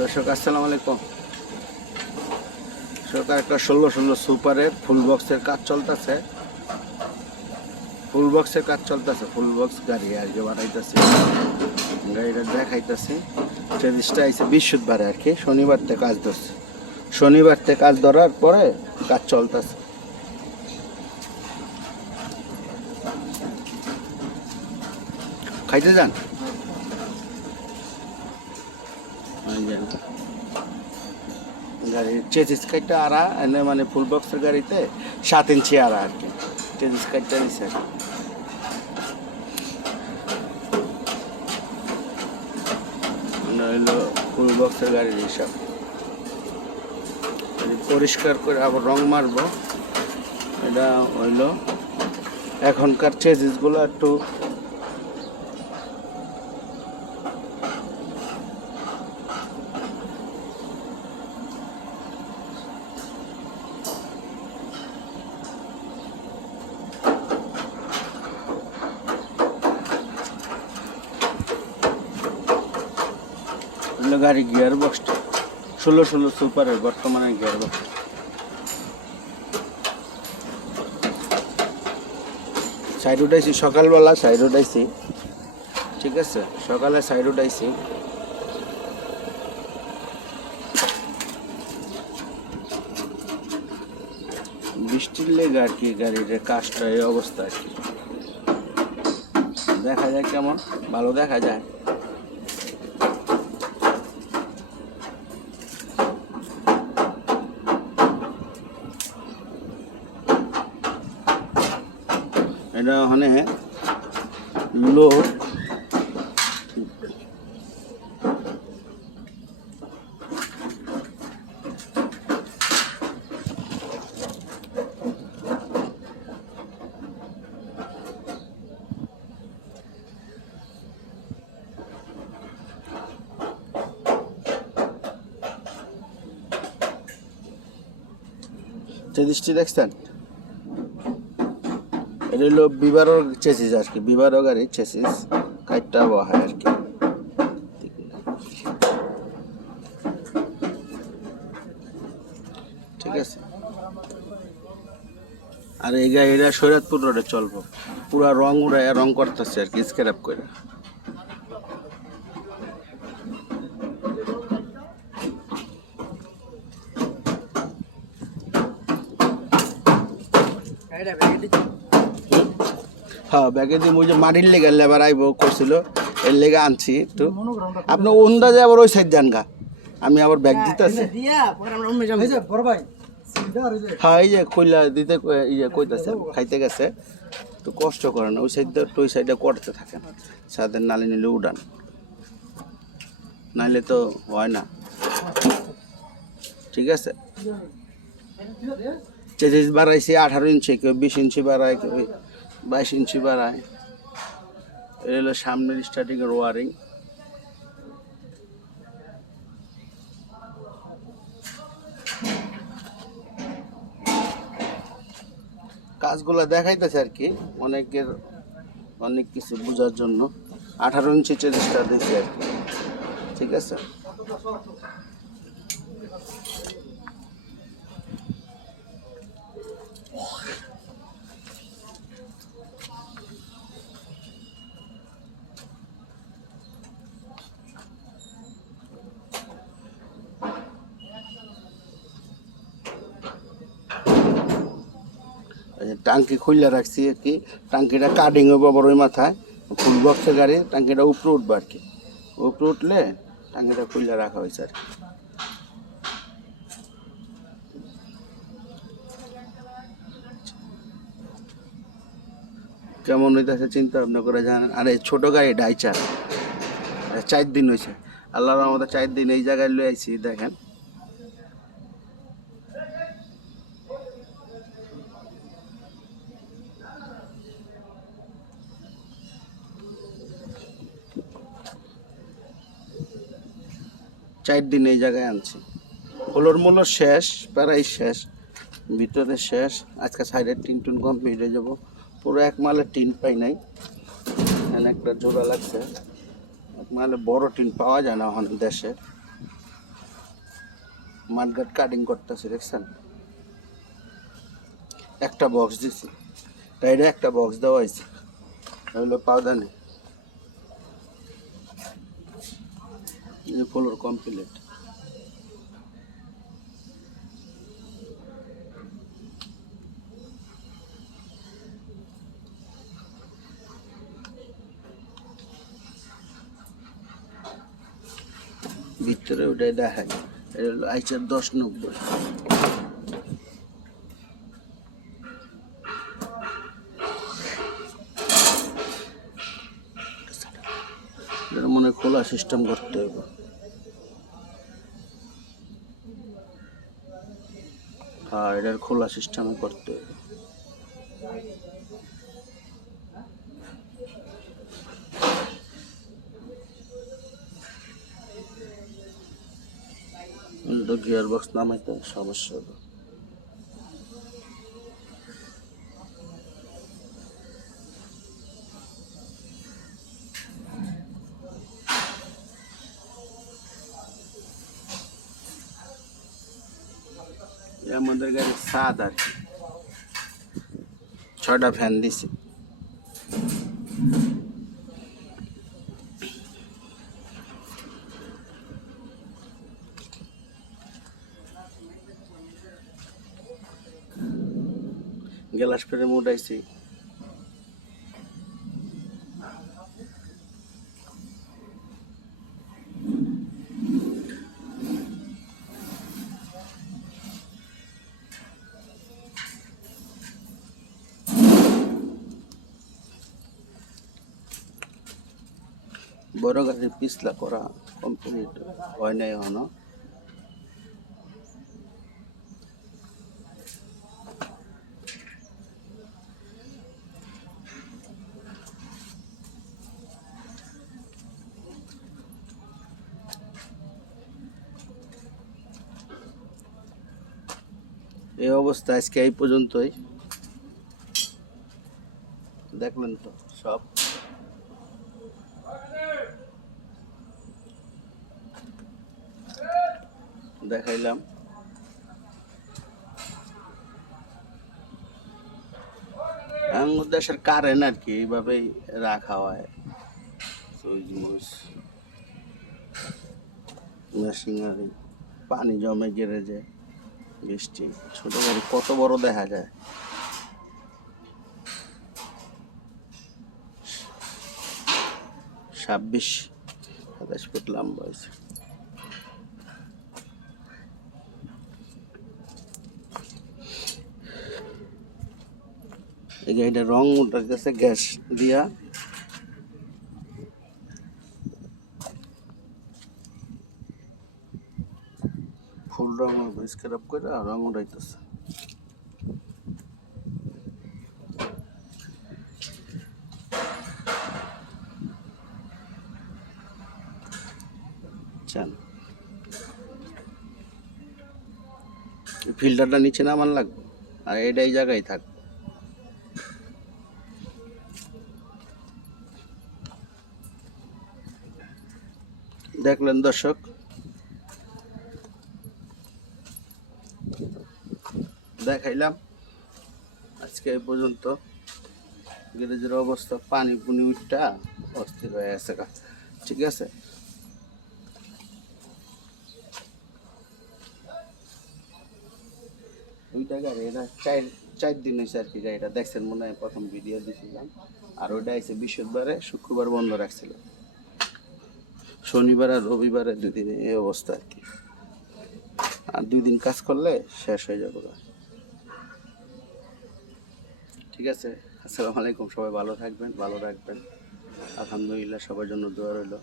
দর্শক আসসালামু আলাইকুম। সরকার একটা 16 সুপারের ফুল বক্সের কাজ চলতেছে। ফুল বক্স গাড়ি আর কি বানাইতেছে, গাড়িটা দেখাইতেছে। ট্রেজিসটা আইসে বৃহস্পতিবারে আর কি, শনিবার থেকে কাজ ধরছে। শনিবার থেকে কাজ ধরার পরে কাজ চলতেছে। খাইতে যান গাড়ির চেজিস কাইটটা আরা এনে, মানে ফুল বক্সের গাড়িতে 7 ইঞ্চি আরা আর কি চেজিস কাইটটা দিচ্ছে। হইলো ফুল বক্সের গাড়ির হিসাব। পরিষ্কার করে আবার রং মারবো। এটা হইলো এখনকার চেজিসগুলো একটু গাড়ি গিয়ার বক্সটা 16 সুপারের বর্তমানে গিয়ার বক্স। সাইড উঠাইছি সকালবেলা, সাইড উঠাইছি, ঠিক আছে, সকালে সাইড উঠাইছি। বৃষ্টির লেগে আর কি গাড়ির কাজটা এই অবস্থা আর কি। দেখা যায় কেমন ভালো দেখা যায়। এটা ওখানে লোক চেজিসটি দেখছেন, এটা হলো বিবারও চেসিস আর কি, বিবারও গাড়ির চেসিস কাইটটা বহায় আর কি। ঠিক আছে, আর এই গাড়িটা শরীয়তপুর রোডে চলবো, পুরা রং উড়ায় রং করতেছে আর কি, স্ক্র্যাপ করে। হ্যাঁ ব্যাগে দিয়ে ওই যে মাটির লেগে লেবার আইব করছিল, এর লেগে আনছি একটু। আপনি অন্দাজে আবার ওই সাইড যান গা, আমি আবার ব্যাগ দিতে আছি। হ্যাঁ এই যে খুললা দিতে ইয়ে কইতাছে, খাইতে গেছে তো কষ্ট করে না, ওই সাইডটা ওই সাইডে করতে থাকেন, সাদের নালি নিলে উড়ান, নাইলে তো হয় না। ঠিক আছে, চেজিস বাড়াইছি 18 ইঞ্চি, কেউ 20 ইঞ্চি বাড়ায়, কেউ 22 ইঞ্চি বাড়ায়। এটা হলো সামনের স্টার্টিং এর ওয়ারিং। কাজগুলো দেখাইতেছে আর কি, অনেক কিছু বোঝার জন্য 18 ইঞ্চি চেজিসটা দিয়েছে আর কি। ঠিক আছে, টাঙ্কি খুললে রাখছি আর কি, টাঙ্কিটা কাটিং হইব বড় ওই মাথায়, ফুল বক্সের গাড়ি টাঙ্কিটা উপরে উঠবো আর কি, উপরে উঠলে টাঙ্কিটা খুললে রাখা হয়েছে আর কি। কেমন হইতেছে চিন্তা ভাবনা করে জানেন। আর এই ছোটো গাড়ি ডাইচার 4 দিন হয়েছে, আল্লাহর আমাদের 4 দিন এই জায়গায় লয়ে আইছি। দেখেন চার দিন এই জায়গায় আনছি। ওলোর মূল্য শেষ, প্রায় শেষ, ভিতরে শেষ। আজকে সাইডের টিন টুন কমপ্লিট হয়ে যাবো। পুরো এক মালের টিন পাই নাই, একটা জোড়া লাগছে। এক মালে বড় টিন পাওয়া যায় না ওখানে দেশে। মাঠঘাট কাটিং করতেছে দেখছেন, একটা বক্স দিছি, টাইডে একটা বক্স দেওয়া হয়েছে, হইলো পাউদানি ফ্লোর কমপ্লিট। ভিতরে ওটাই দেখায়, এটা হলো আইচার 1090। এটা মনে হয় খোলা সিস্টেম করতে হবে। হ্যাঁ, এটার খোলা সিস্টেমে করতে হবে। গিয়ার বক্স নামাইতে সমস্যা হলো। আমাদের গাড়ির ছাদ আর কি, 6টা ফ্যান দিছি। গ্লাস ফ্রেম উঠাইছি। বড় গাড়ির পিছলা করা কমপ্লিট হয় নাই এখনো। এই অবস্থা আজকে এই পর্যন্তই, দেখলেন তো সব। দেখাইলাম। আমাদের দেশের কারেন্ট আর কি এইভাবেই রাখা হয়, সুইচ মেশিনারি, পানি জমে গ্যারেজে, বৃষ্টি, ছোট গাড়ি কত বড় দেখা যায়। 26-27 ফুট লম্বা হয়েছে। এই গাড়িটা রং উঠাইতেছে গ্যাস দিয়া, ফুল রং স্ক্রাব করে রং উঠাইতেছে। ফিল্টারটা নিচে নামান লাগবে, আর এটা এই জায়গায় থাক। দেখলেন দর্শক, দেখাইলাম আজকে এই পর্যন্ত। গ্যারেজের অবস্থা পানি পুনি উঠটা অস্থির হয়ে আছে। ঠিক আছে, ওইটা গাড়ি এটা 4 দিন হয়েছে আর কি। গাড়িটা দেখছেন মনে হয়, প্রথম ভিডিও দিয়েছিলাম। আর ওইটা আইসে বৃহস্পতিবারে, শুক্রবার বন্ধ রাখছিল, শনিবার আর রবিবারে 2 দিনে এই অবস্থা আর কি। আর 2 দিন কাজ করলে শেষ হয়ে যাবে। ঠিক আছে, আসসালামু আলাইকুম। সবাই ভালো থাকবেন, ভালো রাখবেন। আলহামদুলিল্লাহ, সবার জন্য দোয়া রইল।